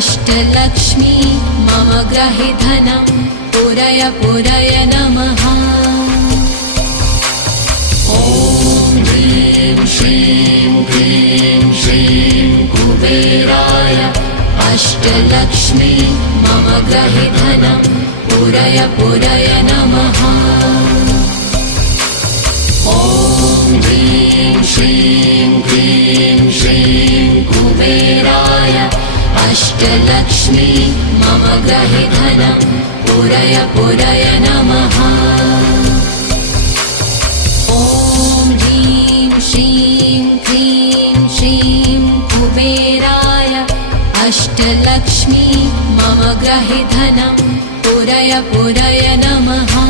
अष्टलक्ष्मी मम ग्रहे धनं पुरय पुरय नमः। ॐ ह्रीं श्रीं क्लीं श्रीं कुबेराय अष्टलक्ष्मी मम ग्रहे धनं पुरय पुरय नमः। ॐ ह्रीं श्रीं क्लीं श्रीं कुबेराय अष्टलक्ष्मी मम ग्रहे धनं पुरय पुरय नमः। ॐ ह्रीं श्रीं क्लीं श्रीं कुबेराय अष्टलक्ष्मी मम ग्रहे धनं पुरय पुरय नमः।